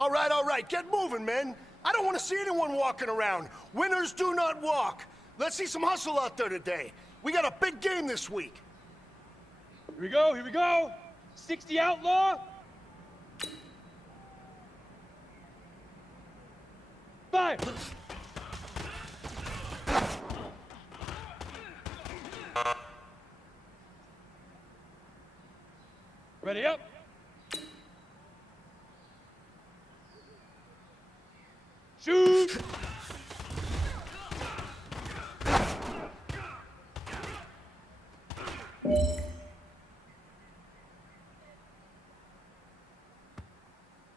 All right, get moving, man. I don't want to see anyone walking around. Winners do not walk. Let's see some hustle out there today. We got a big game this week. Here we go. 60 outlaw. 5. Ready up. Shoot.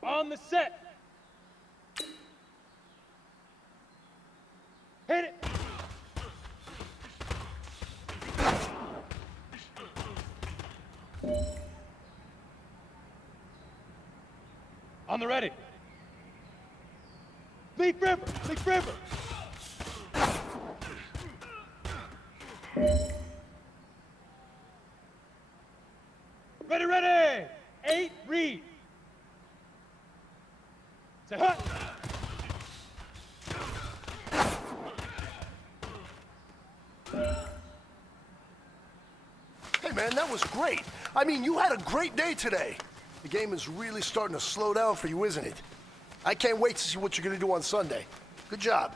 On the set. Hit it. On the ready. Leap river. Ready. 8, read. Say hut. Hey, man, that was great. I mean, you had a great day today. The game is really starting to slow down for you, isn't it? I can't wait to see what you're going to do on Sunday. Good job.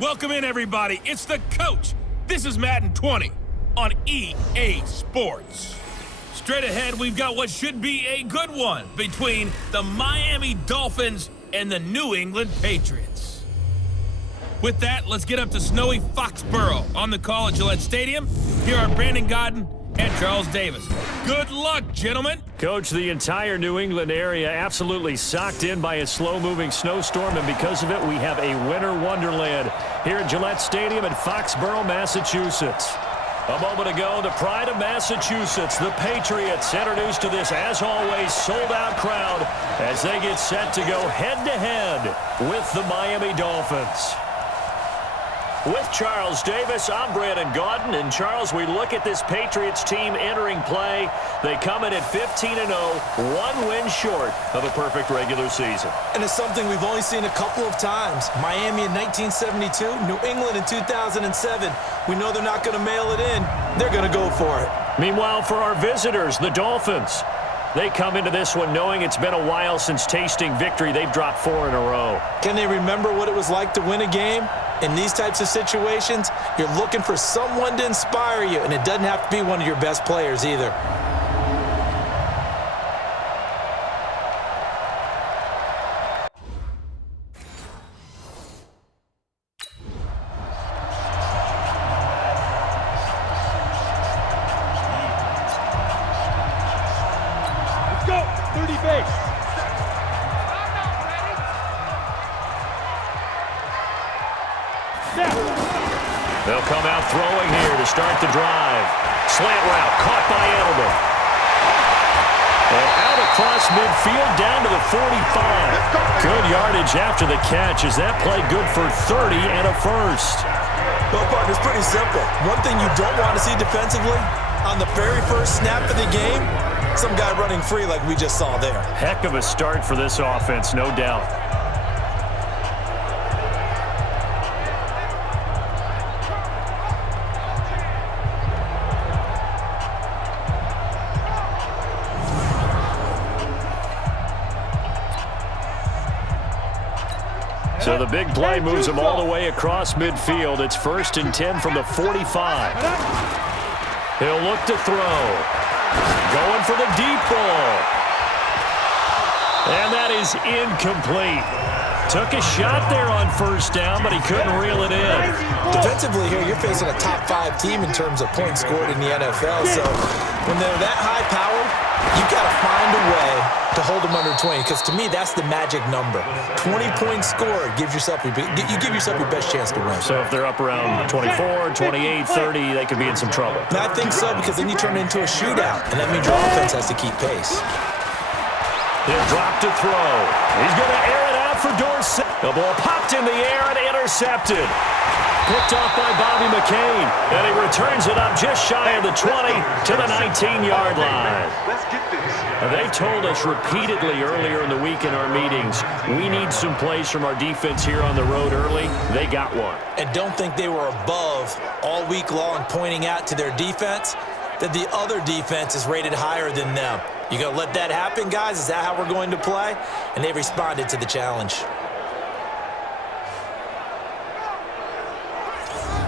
Welcome in, everybody. It's the coach. This is Madden 20 on EA Sports. Straight ahead, we've got what should be a good one between the Miami Dolphins and the New England Patriots. With that, let's get up to snowy Foxborough. On the call at Gillette Stadium, here are Brandon Godden and Charles Davis. Good luck, gentlemen. Coach, the entire New England area absolutely socked in by a slow-moving snowstorm, and because of it, we have a winter wonderland here at Gillette Stadium in Foxborough, Massachusetts. A moment ago, the pride of Massachusetts, the Patriots, introduced to this, as always, sold-out crowd as they get set to go head-to-head with the Miami Dolphins. With Charles Davis, I'm Brandon Godden. And Charles, we look at this Patriots team entering play. They come in at 15-0, one win short of a perfect regular season. And it's something we've only seen a couple of times. Miami in 1972, New England in 2007. We know they're not going to mail it in. They're going to go for it. Meanwhile, for our visitors, the Dolphins, they come into this one knowing it's been a while since tasting victory. They've dropped 4 in a row. Can they remember what it was like to win a game? In these types of situations, you're looking for someone to inspire you, and it doesn't have to be one of your best players either. Let's go. 30 base. The They'll come out throwing here to start the drive. Slant route caught by Edelman. And out across midfield down to the 45. Good yardage after the catch as that play good for 30 and a first. Well, partner, it's pretty simple. One thing you don't want to see defensively, on the very first snap of the game, some guy running free like we just saw there. Heck of a start for this offense, no doubt. So the big play moves him all the way across midfield. It's 1st and 10 from the 45. He'll look to throw. Going for the deep ball. And that is incomplete. Took a shot there on 1st down, but he couldn't reel it in. Defensively here, you're facing a top 5 team in terms of points scored in the NFL. So when they're that high powered, you've got to find a way to hold them under 20, because to me, that's the magic number. 20 points scored, you give yourself your best chance to win. So if they're up around 24, 28, 30, they could be in some trouble. And I think so, because then you turn it into a shootout, and that means your offense has to keep pace. He'll drop to throw. He's going to air it out for Dorsett. The ball popped in the air and intercepted. Picked off by Bobby McCain, and he returns it up just shy of the 20 to the 19-yard line. Let's get this. They told us repeatedly earlier in the week in our meetings, we need some plays from our defense here on the road early. They got one. And don't think they were above all week long pointing out to their defense that the other defense is rated higher than them. You gonna let that happen, guys? Is that how we're going to play? And they responded to the challenge.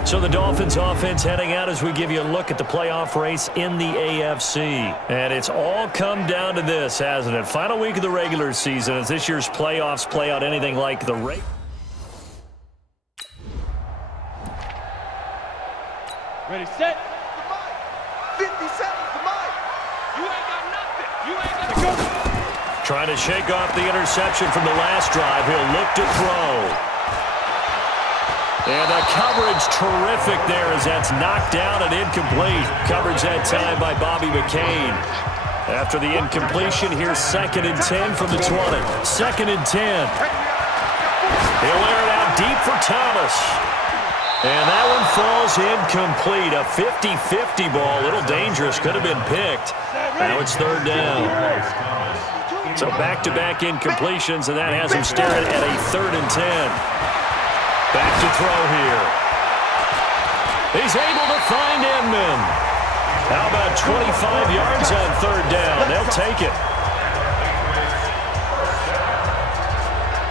So the Dolphins offense heading out as we give you a look at the playoff race in the AFC. And it's all come down to this, hasn't it? Final week of the regular season as this year's playoffs play out anything like the rate. Ready, set. 50 seconds to mine. You ain't got nothing. You ain't got to go. Trying to shake off the interception from the last drive. He'll look to throw. And the coverage terrific there as that's knocked down and incomplete. Coverage that time by Bobby McCain. After the incompletion, here's 2nd and 10 from the 20. 2nd and 10. He'll air it out deep for Thomas. And that one falls incomplete. A 50-50 ball. A little dangerous. Could have been picked. Now it's 3rd down. So back-to-back incompletions, and that has him staring at a 3rd and 10. Back to throw here. He's able to find Inman. How about 25 yards on 3rd down? They'll take it.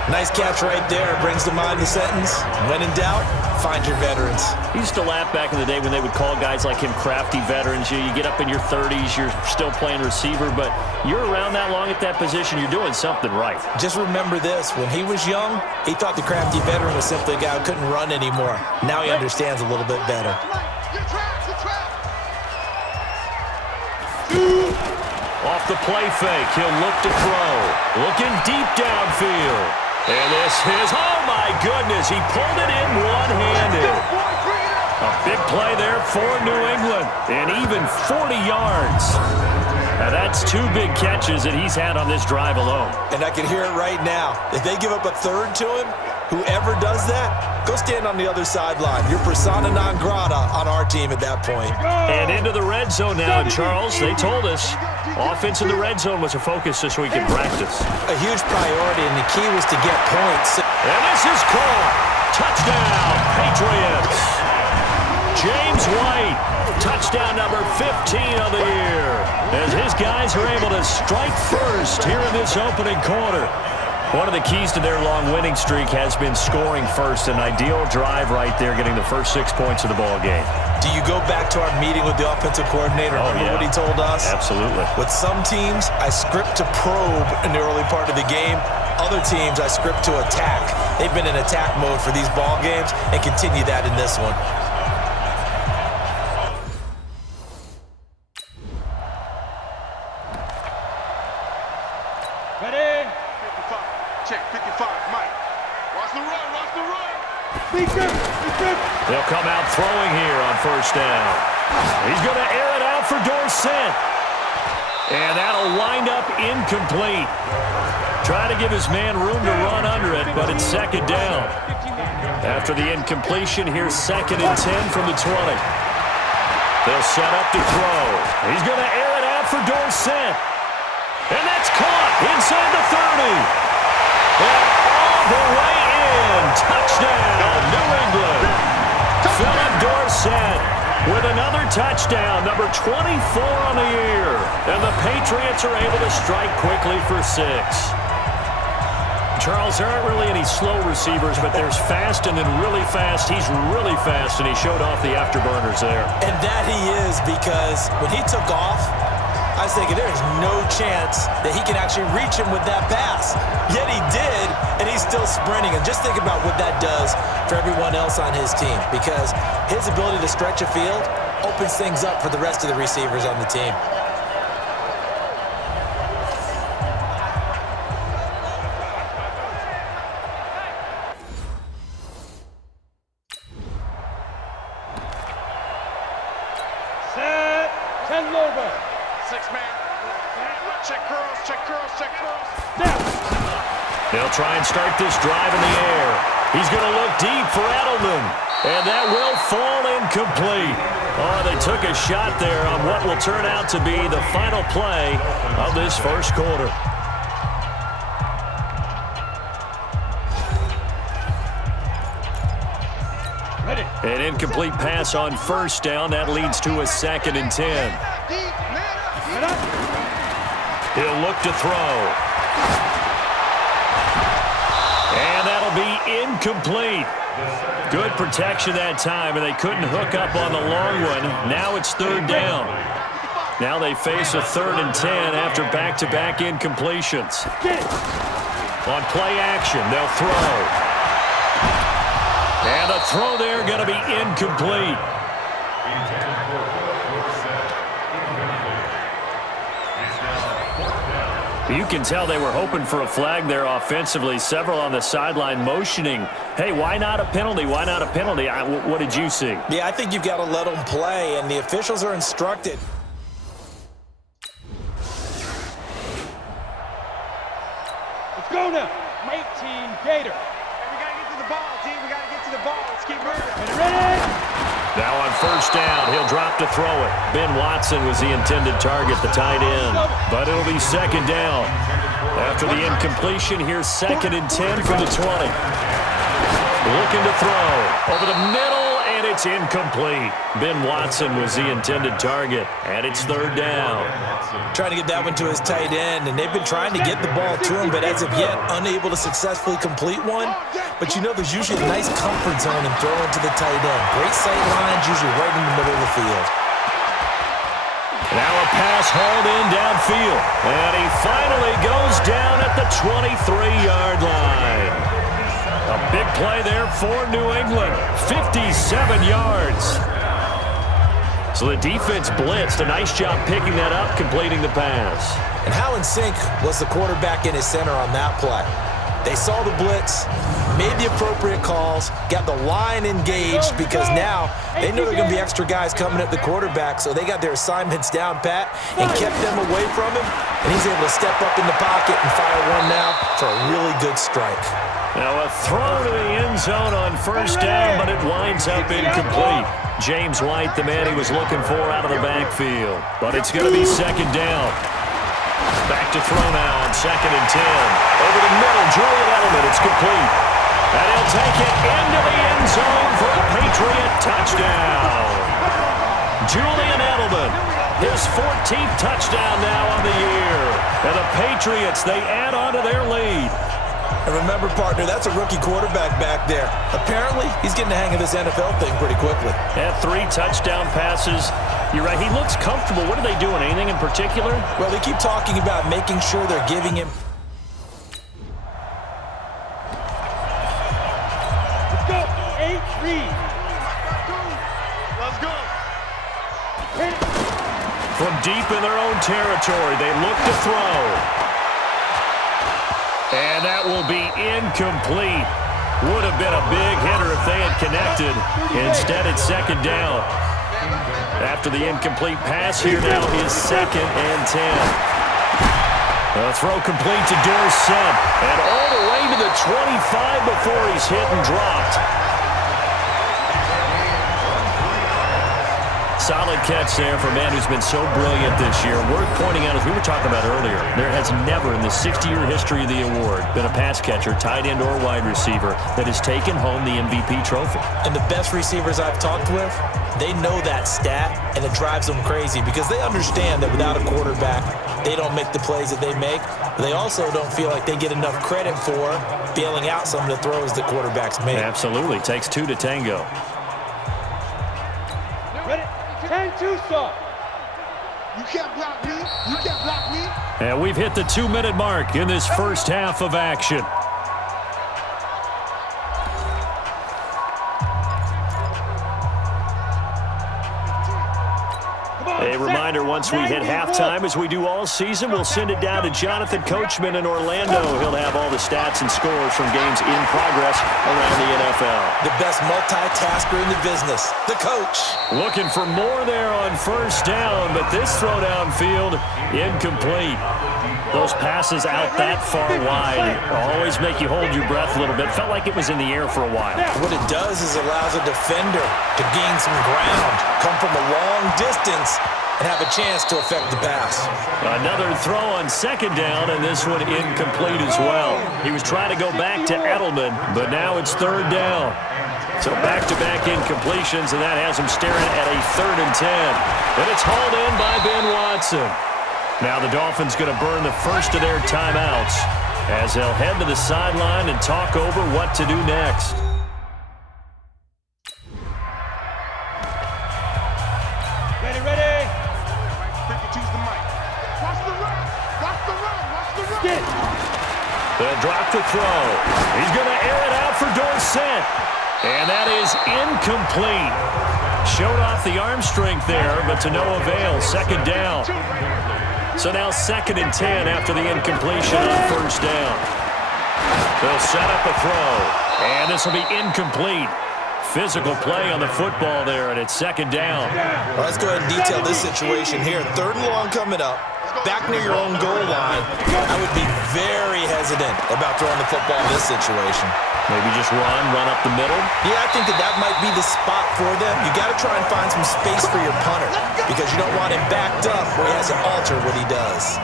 Nice catch right there. Brings to mind the sentence, when in doubt, find your veterans. He used to laugh back in the day when they would call guys like him crafty veterans. You get up in your 30s, you're still playing receiver, but you're around that long at that position, you're doing something right. Just remember this, when he was young, he thought the crafty veteran was simply a guy who couldn't run anymore. Now he understands a little bit better. Off the play fake, he'll look to throw. Looking deep downfield. And this is, oh my goodness, he pulled it in one-handed. A big play there for New England, and even 40 yards. Now that's 2 big catches that he's had on this drive alone. And I can hear it right now. If they give up a 3rd to him, whoever does that, go stand on the other sideline. You're persona non grata on our team at that point. And into the red zone now, and Charles, they told us offense in the red zone was a focus this week in practice. A huge priority, and the key was to get points. And this is caught. Touchdown, Patriots. James White, touchdown number 15 of the year, as his guys are able to strike first here in this opening quarter. One of the keys to their long winning streak has been scoring first. An ideal drive right there, getting the first 6 points of the ball game. Do you go back to our meeting with the offensive coordinator? Remember what he told us? Absolutely. With some teams, I script to probe in the early part of the game. Other teams, I script to attack. They've been in attack mode for these ball games and continue that in this one. Ready? 55. Check 55. Mike. Watch the run. Watch the run. They'll come out throwing here on first down. He's going to air it out for Dorsett. And that'll wind up incomplete. Try to give his man room to run under it, but it's second down. After the incompletion, here's 2nd and 10 from the 20. They'll set up to throw. He's going to air it out for Dorsett. And that's caught inside the 30. And all the way in. Touchdown, New England. Philip Dorsett with another touchdown, number 24 on the year. And the Patriots are able to strike quickly for 6. Charles, there aren't really any slow receivers, but there's fast and then really fast. He's really fast, and he showed off the afterburners there. And that he is, because when he took off, I was thinking there's no chance that he can actually reach him with that pass. Yet he did, and he's still sprinting. And just think about what that does for everyone else on his team, because his ability to stretch a field opens things up for the rest of the receivers on the team. Set. 10 over. 6-man. Check curls, check curls, check curls. Down. They'll try and start this drive in the air. He's going to look deep for Edelman. And that will fall incomplete. Oh, they took a shot there on what will turn out to be the final play of this first quarter. Ready. An incomplete pass on first down. That leads to a 2nd and 10. He'll look to throw. And that'll be incomplete. Good protection that time, and they couldn't hook up on the long one. Now it's 3rd down. Now they face a 3rd and 10 after back-to-back incompletions. On play action, they'll throw. And the throw there going to be incomplete. You can tell they were hoping for a flag there offensively. Several on the sideline motioning, hey, why not a penalty? Why not a penalty? What did you see? Yeah, I think you've got to let them play, and the officials are instructed. Let's go now. 19 Gator. Hey, we got to get to the ball, team. We got to get to the ball. Let's keep moving. Ready? Now on first down, he'll drop to throw it. Ben Watson was the intended target, the tight end. But it'll be 2nd down. After the incompletion, here's 2nd and 10 from the 20. Looking to throw. Over the middle, and it's incomplete. Ben Watson was the intended target, and it's 3rd down. Trying to get that one to his tight end, and they've been trying to get the ball to him, but as of yet, unable to successfully complete one. But you know there's usually a nice comfort zone in throwing to the tight end. Great sight lines, usually right in the middle of the field. Now a pass hauled in downfield, and he finally goes down at the 23-yard line. A big play there for New England, 57 yards. So the defense blitzed. A nice job picking that up, completing the pass. And how in sync was the quarterback in his center on that play? They saw the blitz, made the appropriate calls, got the line engaged, because now they know there are going to be extra guys coming at the quarterback, so they got their assignments down pat and kept them away from him, and he's able to step up in the pocket and fire one now for a really good strike. Now a throw to the end zone on first down, but it winds up incomplete. James White, the man he was looking for out of the backfield. But it's going to be 2nd down. Back to throw now on 2nd and 10. Over the middle, Julian Edelman, it's complete. And he'll take it into the end zone for a Patriot touchdown. Julian Edelman, his 14th touchdown now on the year. And the Patriots, they add on to their lead. And remember, partner, that's a rookie quarterback back there. Apparently, he's getting the hang of this NFL thing pretty quickly. Had 3 touchdown passes. You're right, he looks comfortable. What are they doing? Anything in particular? Well, they keep talking about making sure they're giving him. Let's go. 8-3. Let's go. From deep in their own territory, they look to throw. And that will be incomplete. Would have been a big hitter if they had connected. Instead, it's second down. After the incomplete pass, here now is 2nd and 10. The throw complete to Dorsett. And all the way to the 25 before he's hit and dropped. Solid catch there for a man who's been so brilliant this year. Worth pointing out, as we were talking about earlier, there has never in the 60-year history of the award been a pass catcher, tight end, or wide receiver that has taken home the MVP trophy. And the best receivers I've talked with, they know that stat, and it drives them crazy because they understand that without a quarterback, they don't make the plays that they make. They also don't feel like they get enough credit for bailing out some of the throws that quarterbacks make. Absolutely. Takes two to tango. Ready? 10-2 stop. You can't block me. You can't block me. And we've hit the 2-minute mark in this first half of action. A reminder, once we hit halftime, as we do all season, we'll send it down to Jonathan Coachman in Orlando. He'll have all the stats and scores from games in progress around the NFL. The best multitasker in the business, the coach. Looking for more there on first down, but this throw downfield, incomplete. Those passes out that far wide always make you hold your breath a little bit. Felt like it was in the air for a while. What it does is allows a defender to gain some ground, come from a long distance, and have a chance to affect the pass. Another throw on second down, and this one incomplete as well. He was trying to go back to Edelman, but now it's third down. So back-to-back incompletions, and that has him staring at a 3rd and 10. And it's hauled in by Ben Watson. Now the Dolphins going to burn the first of their timeouts as they'll head to the sideline and talk over what to do next. Ready. 52's the mic. Watch the run. Watch the run. Watch the run. They'll drop the throw. He's going to air it out for Dorsett. And that is incomplete. Showed off the arm strength there, but to no avail. Second down. So now 2nd and 10 after the incompletion on first down. They'll set up a throw. And this will be incomplete. Physical play on the football there, and it's 2nd down. Well, let's go ahead and detail this situation here. 3rd and long coming up. Back near your own goal line. I would be very hesitant about throwing the football in this situation. Maybe just run up the middle. Yeah, I think that might be the spot for them. You got to try and find some space for your punter because you don't want him backed up where he has to alter what he does.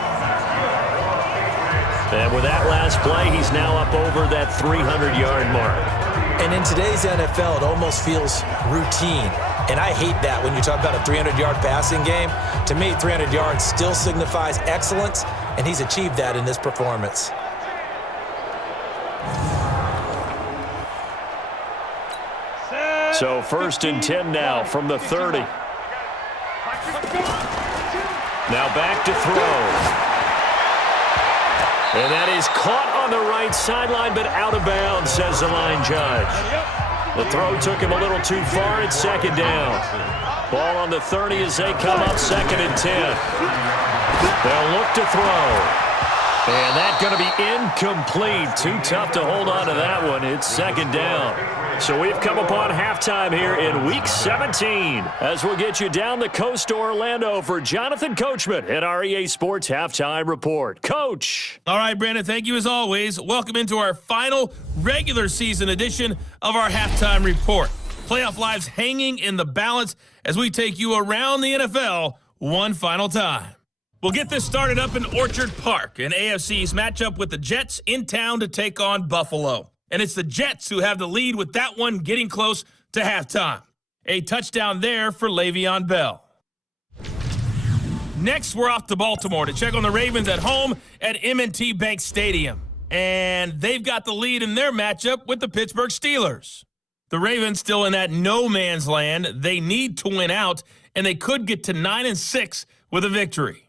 And with that last play, he's now up over that 300-yard mark. And in today's NFL, it almost feels routine. And I hate that when you talk about a 300-yard passing game. To me, 300 yards still signifies excellence, and he's achieved that in this performance. So 1st and 10 now from the 30. Now back to throw. And that is caught on the right sideline, but out of bounds, says the line judge. The throw took him a little too far. It's 2nd down. Ball on the 30 as they come up 2nd and 10. They'll look to throw. And that's going to be incomplete. Too tough to hold on to that one. It's 2nd down. So we've come upon halftime here in Week 17 as we'll get you down the coast to Orlando for Jonathan Coachman at our EA Sports Halftime Report. Coach. All right, Brandon, thank you as always. Welcome into our final regular season edition of our Halftime Report. Playoff lives hanging in the balance as we take you around the NFL one final time. We'll get this started up in Orchard Park, an AFC's matchup with the Jets in town to take on Buffalo. And it's the Jets who have the lead with that one getting close to halftime. A touchdown there for Le'Veon Bell. Next, we're off to Baltimore to check on the Ravens at home at M&T Bank Stadium. And they've got the lead in their matchup with the Pittsburgh Steelers. The Ravens still in that no man's land. They need to win out, and they could get to 9-6 with a victory.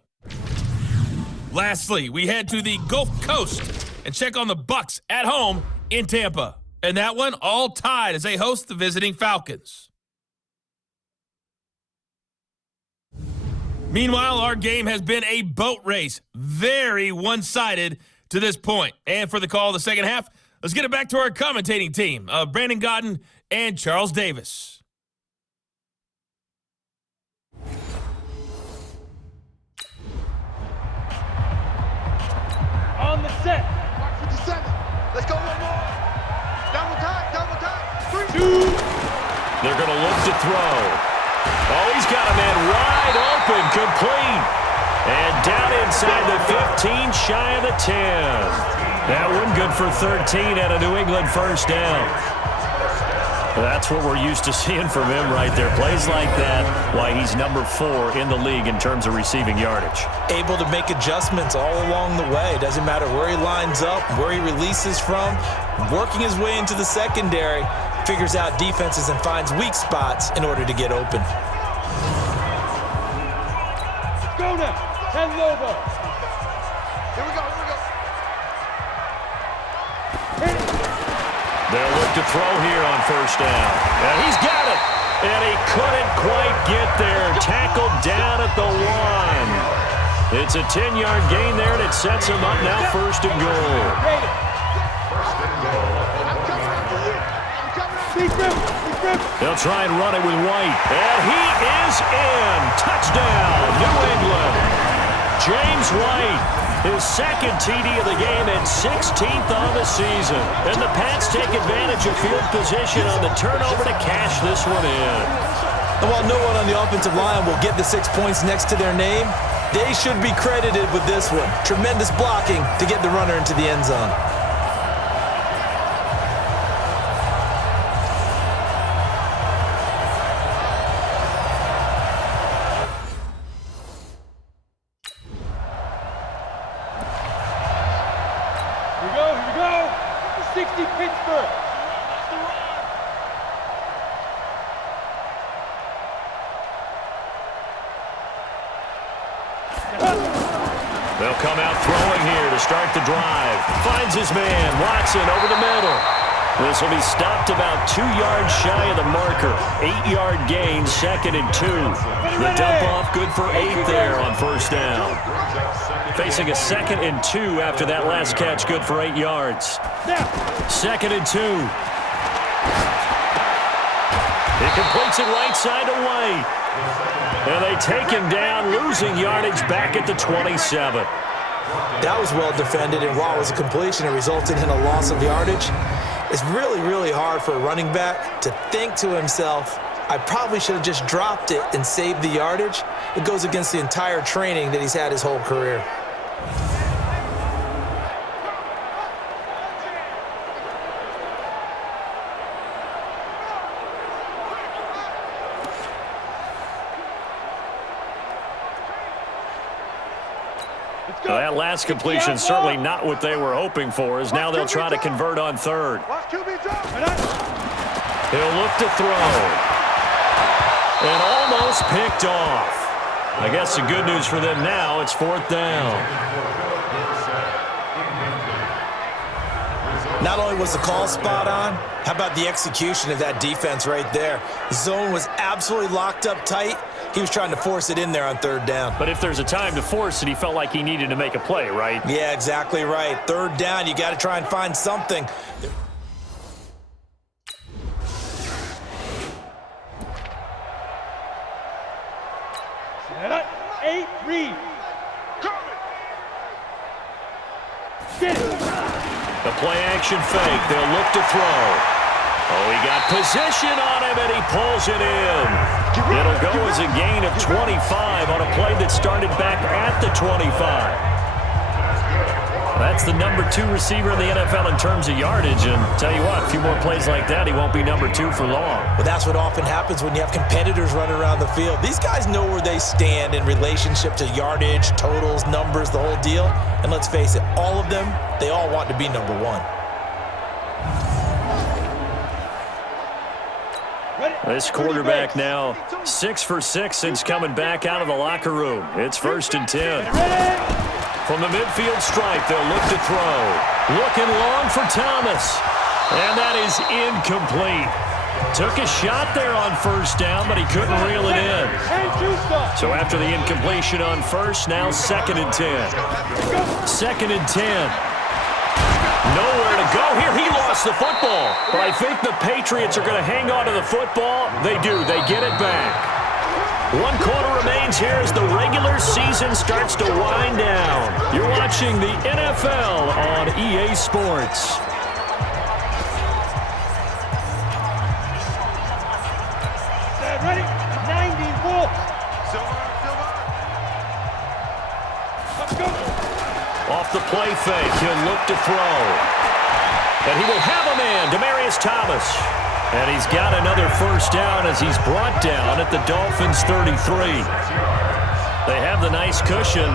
Lastly, we head to the Gulf Coast and check on the Bucs at home in Tampa. And that one all tied as they host the visiting Falcons. Meanwhile, our game has been a boat race. Very one-sided to this point. And for the call of the second half, Let's get it back to our commentating team of Brandon Godden and Charles Davis. On the set. 57. Let's go one more. Double time, double time. 3, 2. They're going to look to throw. Oh, he's got a man wide open, complete. And down inside the 15, shy of the 10. That one good for 13 at a New England first down. That's what we're used to seeing from him right there. Plays like that, why he's number 4 in the league in terms of receiving yardage. Able to make adjustments all along the way. Doesn't matter where he lines up, where he releases from. Working his way into the secondary, figures out defenses and finds weak spots in order to get open. Go now. 10 Lobo. Here we go, here we go. Hit it. They'll look to throw here on first down. And he's got it. And he couldn't quite get there. Tackled down at the 1. It's a 10-yard gain there, and it sets him up now first and goal. Great. Be grip. They'll try and run it with White. And he is in. Touchdown, New England. James White. His second TD of the game and 16th on the season. And the Pats take advantage of field position on the turnover to cash this one in. And while no one on the offensive line will get the 6 points next to their name, they should be credited with this one. Tremendous blocking to get the runner into the end zone. Here we go. 60 Pittsburgh. They'll come out throwing here to start the drive. Finds his man, Watson, over the middle. This will be stopped about 2 yards shy of the marker. 8-yard gain, 2nd and 2. The dump off good for 8 there on first down. Facing a 2nd and 2 after that last catch, good for 8 yards. 2nd and 2. He completes it right side to White. And they take him down, losing yardage back at the 27. That was well defended, and while it was a completion, it resulted in a loss of yardage. It's really, really hard for a running back to think to himself, I probably should have just dropped it and saved the yardage. It goes against the entire training that he's had his whole career. Well, that last completion certainly not what they were hoping for, as now they'll try to convert on third. Watch QB drop. He'll look to throw. And almost picked off. I guess the good news for them now, it's 4th down. Not only was the call spot on, how about the execution of that defense right there? The zone was absolutely locked up tight. He was trying to force it in there on 3rd down. But if there's a time to force it, he felt like he needed to make a play, right? Yeah, exactly right. 3rd down, you got to try and find something. Set up. 8 read. Get it. The play-action fake. They'll look to throw. Oh, he got position on him, and he pulls it in. It'll go as a gain of 25 on a play that started back at the 25. That's the number 2 receiver in the NFL in terms of yardage. And tell you what, a few more plays like that, he won't be number 2 for long. Well, that's what often happens when you have competitors running around the field. These guys know where they stand in relationship to yardage, totals, numbers, the whole deal. And let's face it, all of them, they all want to be number 1. This quarterback now 6 for 6 since coming back out of the locker room. It's 1st and 10. From the midfield stripe, they'll look to throw. Looking long for Thomas. And that is incomplete. Took a shot there on first down, but he couldn't reel it in. So after the incompletion on first, now 2nd and 10. 2nd and 10. Nowhere to go here. He lost the football. But I think the Patriots are going to hang on to the football. They do. They get it back. 1 quarter remains here as the regular season starts to wind down. You're watching the NFL on EA Sports. Ready? 90 Wolves. Let's go. Off the play fake, he'll look to throw. And he will have a man, Demaryius Thomas. And he's got another first down as he's brought down at the Dolphins' 33. They have the nice cushion.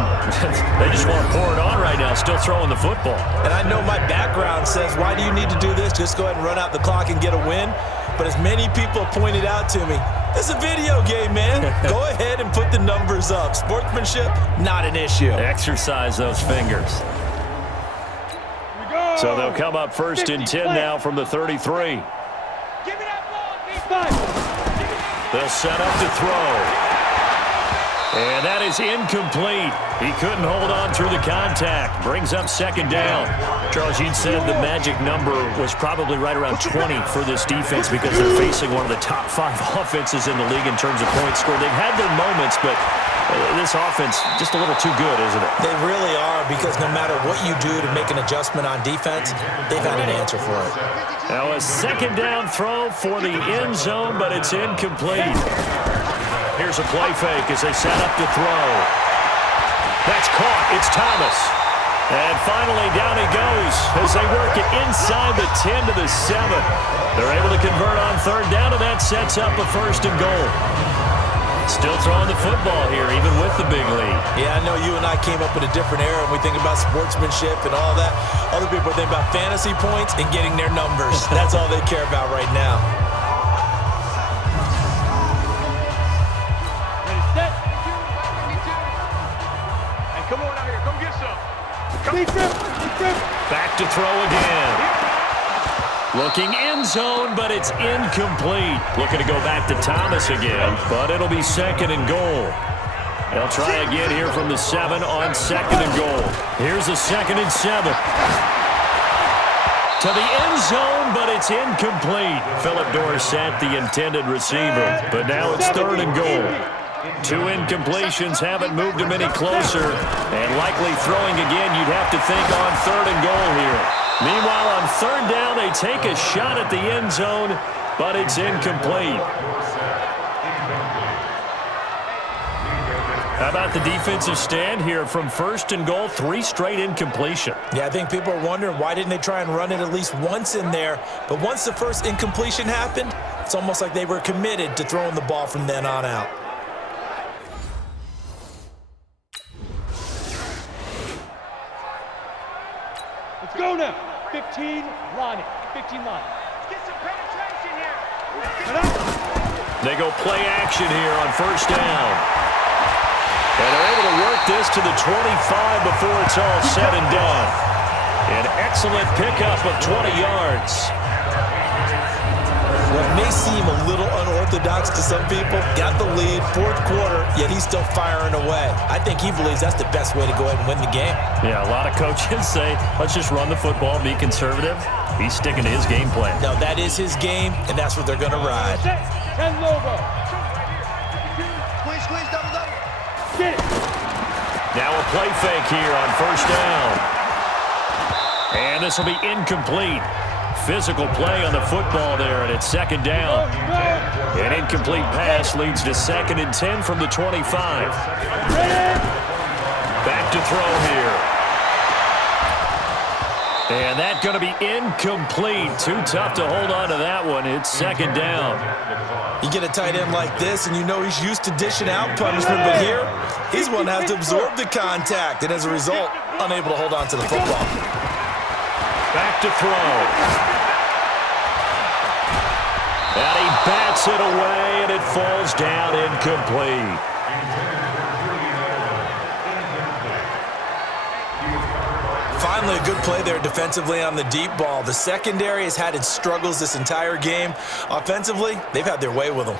They just want to pour it on right now, still throwing the football. And I know my background says, why do you need to do this? Just go ahead and run out the clock and get a win. But as many people pointed out to me, it's a video game, man. Go ahead and put the numbers up. Sportsmanship, not an issue. Exercise those fingers. So they'll come up first and 10 now from the 33. Give me that ball, They'll set up to throw. And that is incomplete. He couldn't hold on through the contact. Brings up second down. Charles, you'd said the magic number was probably right around 20 for this defense because they're facing one of the top 5 offenses in the league in terms of points scored. They've had their moments, but this offense just a little too good, isn't it? They really are, because no matter what you do to make an adjustment on defense, they've had an answer for it. Now a second down throw for the end zone, but it's incomplete. Here's a play fake as they set up to throw. That's caught. It's Thomas. And finally, down he goes as they work it inside the 10 to the 7. They're able to convert on third down, and that sets up a first and goal. Still throwing the football here, even with the big lead. Yeah, I know you and I came up in a different era, and we think about sportsmanship and all that. Other people think about fantasy points and getting their numbers. That's all they care about right now. Come on out here. Come get some. Back to throw again. Looking end zone, but it's incomplete. Looking to go back to Thomas again, but it'll be second and goal. They'll try again here from the 7 on second and goal. Here's a 2nd and 7. To the end zone, but it's incomplete. Philip Dorsett, the intended receiver, but now it's 3rd and goal. 2 incompletions haven't moved him any closer, and likely throwing again, you'd have to think on 3rd and goal here. Meanwhile, on 3rd down, they take a shot at the end zone, but it's incomplete. How about the defensive stand here from 1st and goal, 3 straight incompletion? Yeah, I think people are wondering why didn't they try and run it at least once in there. But once the first incompletion happened, it's almost like they were committed to throwing the ball from then on out. Let's go now. 15 line. 15 line. Get some penetration here. They go play action here on 1st down. And they're able to work this to the 25 before it's all said and done. An excellent pickup of 20 yards. What may seem a little unorthodox to some people, got the lead, 4th quarter, yet he's still firing away. I think he believes that's the best way to go ahead and win the game. Yeah, a lot of coaches say, let's just run the football, be conservative. He's sticking to his game plan. No, that is his game, and that's what they're going to ride. And Lobo. Squeeze, double. Get it. Now a play fake here on 1st down. And this will be incomplete. Physical play on the football there, and it's 2nd down. An incomplete pass leads to 2nd and 10 from the 25. Back to throw here. And that's going to be incomplete. Too tough to hold on to that one. It's 2nd down. You get a tight end like this, and you know he's used to dishing out punishment, but here, he's one that has to absorb the contact, and as a result, unable to hold on to the football. Back to throw. And he bats it away, and it falls down incomplete. Finally, a good play there defensively on the deep ball. The secondary has had its struggles this entire game. Offensively, they've had their way with them.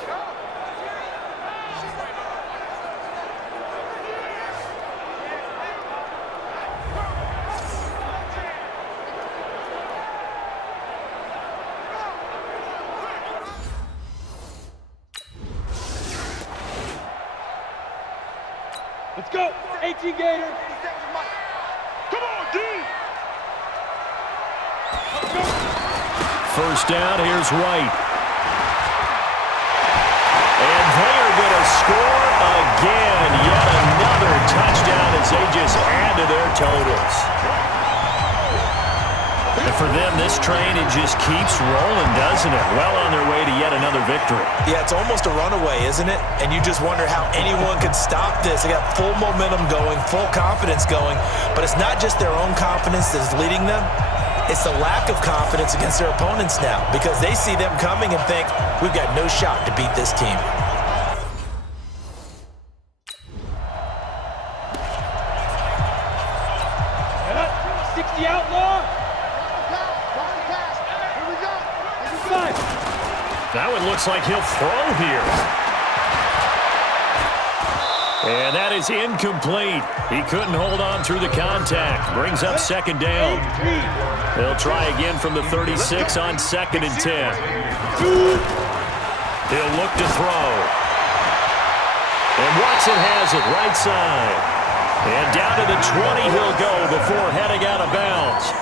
Let's go. 18 Gator. Come on, D. First down, here's White. And they are going to score again. Yet another touchdown as they just add to their totals. And for them, this train, it just keeps rolling, doesn't it? Well on their way to yet another victory. Yeah, it's almost a runaway, isn't it? And you just wonder how anyone could stop this. They got full momentum going, full confidence going. But it's not just their own confidence that's leading them. It's the lack of confidence against their opponents now because they see them coming and think, we've got no shot to beat this team. That one looks like he'll throw here. And that is incomplete. He couldn't hold on through the contact. Brings up second down. They'll try again from the 36 on 2nd and 10. He'll look to throw. And Watson has it right side. And down to the 20 he'll go before heading out of bounds.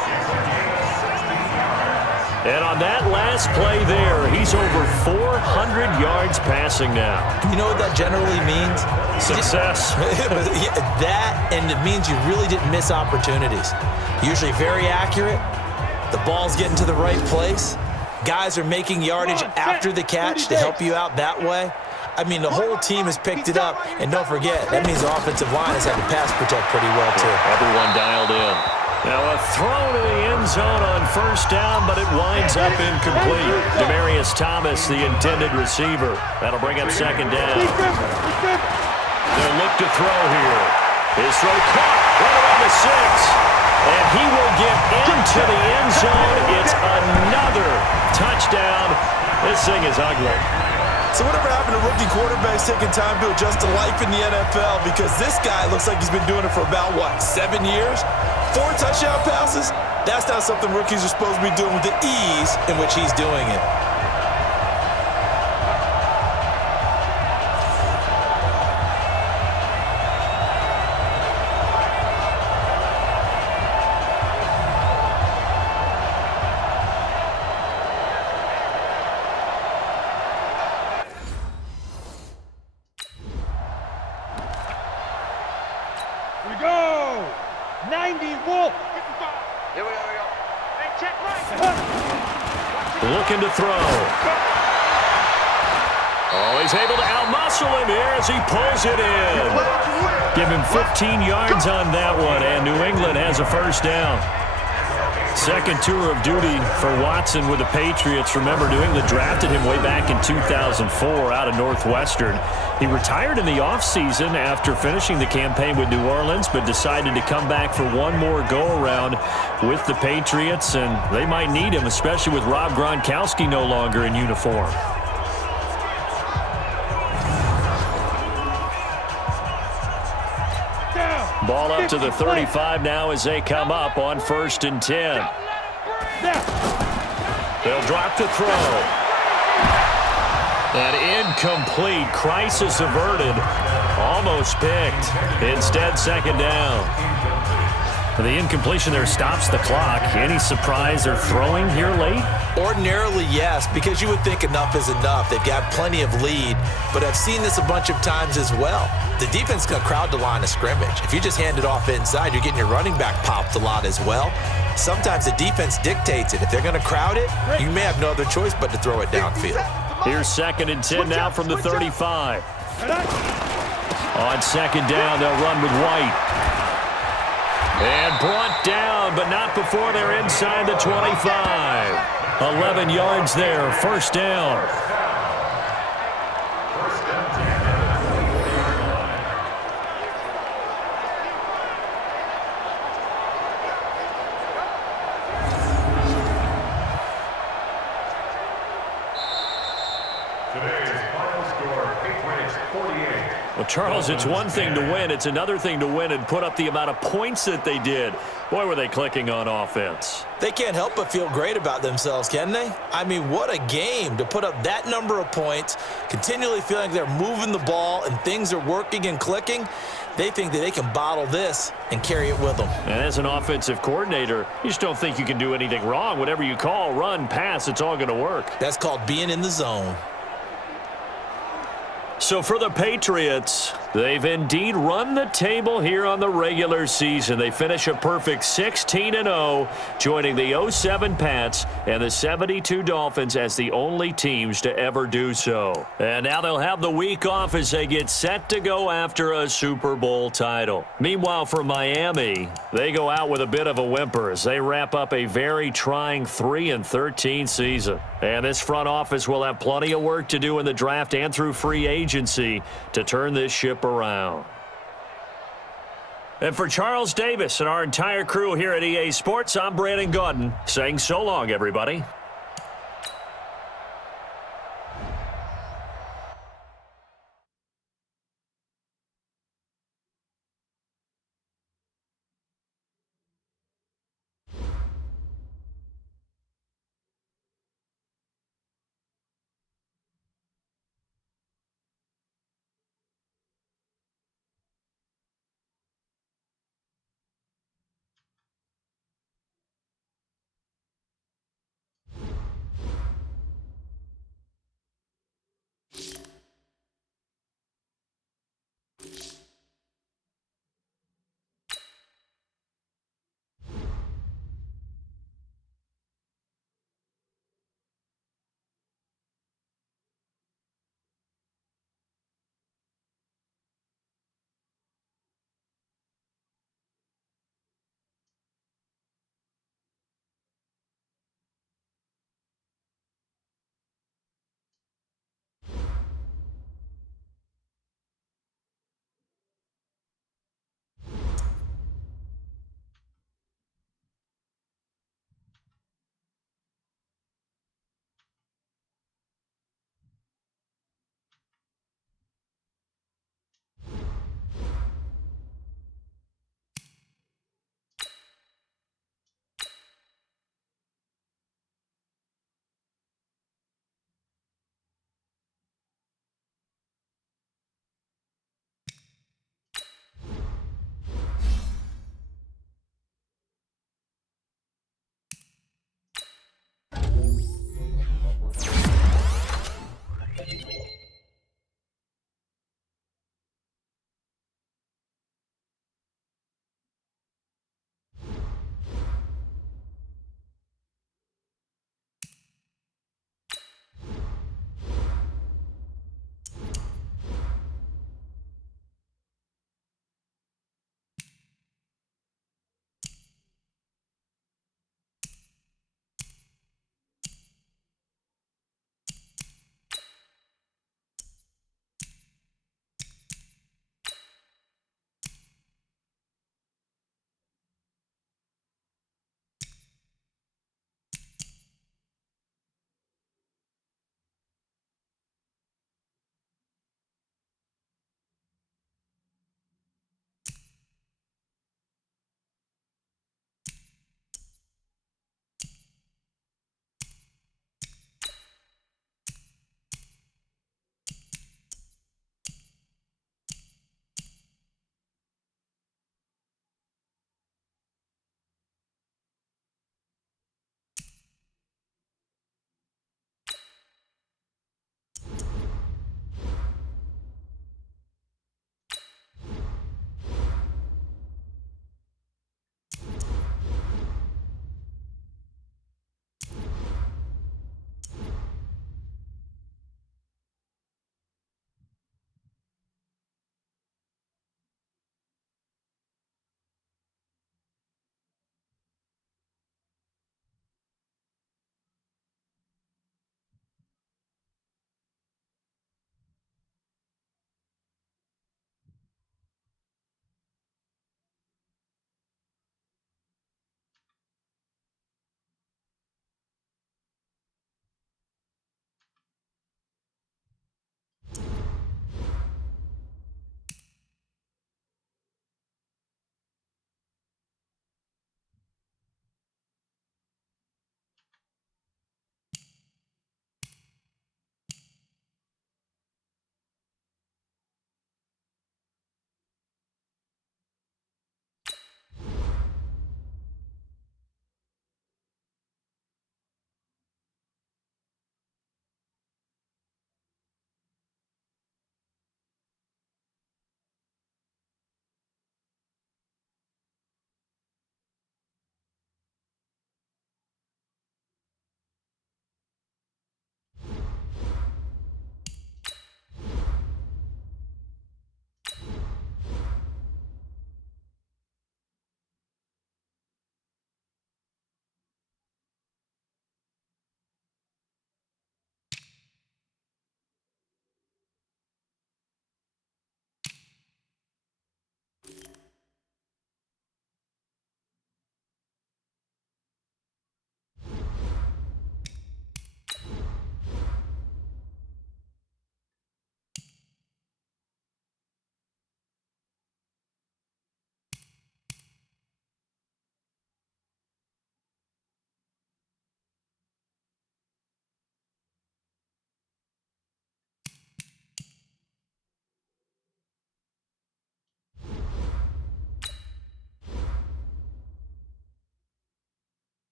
And on that last play there, he's over 400 yards passing now. You know what that generally means? Success. That, and it means you really didn't miss opportunities. Usually very accurate. The ball's getting to the right place. Guys are making yardage after the catch to help you out that way. I mean, the whole team has picked it up. And don't forget, that means the offensive line has had to pass protect pretty well, too. Everyone dialed in. Now a throw to the end zone on first down, but it winds up incomplete. Demaryius Thomas, the intended receiver. That'll bring up second down. They'll look to throw here. His throw caught right around the 6. And he will get into the end zone. It's another touchdown. This thing is ugly. So whatever happened to rookie quarterbacks taking time to adjust to life in the NFL? Because this guy looks like he's been doing it for about, 7 years? 4 touchdown passes? That's not something rookies are supposed to be doing with the ease in which he's doing it. Here we go. 90 Wolf. Here we go. Hey, check right. Looking to throw. Oh, he's able to outmuscle him here as he pulls it in. Give him 15 yards on that one, and New England has a first down. Second tour of duty for Watson with the Patriots. Remember, New England drafted him way back in 2004 out of Northwestern. He retired in the offseason after finishing the campaign with New Orleans, but decided to come back for one more go-around with the Patriots, and they might need him, especially with Rob Gronkowski no longer in uniform. Ball up to the 35 now as they come up on 1st and 10. They'll drop to throw. An incomplete. Crisis averted. Almost picked. Instead, second down. The incompletion there stops the clock. Any surprise they're throwing here late? Ordinarily, yes, because you would think enough is enough. They've got plenty of lead, but I've seen this a bunch of times as well. The defense is going to crowd the line of scrimmage. If you just hand it off inside, you're getting your running back popped a lot as well. Sometimes the defense dictates it. If they're going to crowd it, you may have no other choice but to throw it downfield. Here's 2nd and 10 now from the 35. On second down, they'll run with White. And brought down, but not before they're inside the 25. 11 yards there, first down. Well, Charles, it's one thing to win. It's another thing to win and put up the amount of points that they did. Boy, were they clicking on offense. They can't help but feel great about themselves, can they? I mean, what a game to put up that number of points, continually feeling like they're moving the ball and things are working and clicking. They think that they can bottle this and carry it with them. And as an offensive coordinator, you just don't think you can do anything wrong. Whatever you call, run, pass, it's all going to work. That's called being in the zone. So for the Patriots, they've indeed run the table here on the regular season. They finish a perfect 16-0, joining the 07 Pats and the 72 Dolphins as the only teams to ever do so. And now they'll have the week off as they get set to go after a Super Bowl title. Meanwhile, for Miami, they go out with a bit of a whimper as they wrap up a very trying 3-13 season. And this front office will have plenty of work to do in the draft and through free agency to turn this ship around. And for Charles Davis and our entire crew here at EA Sports, I'm Brandon Gaudin saying so long, everybody.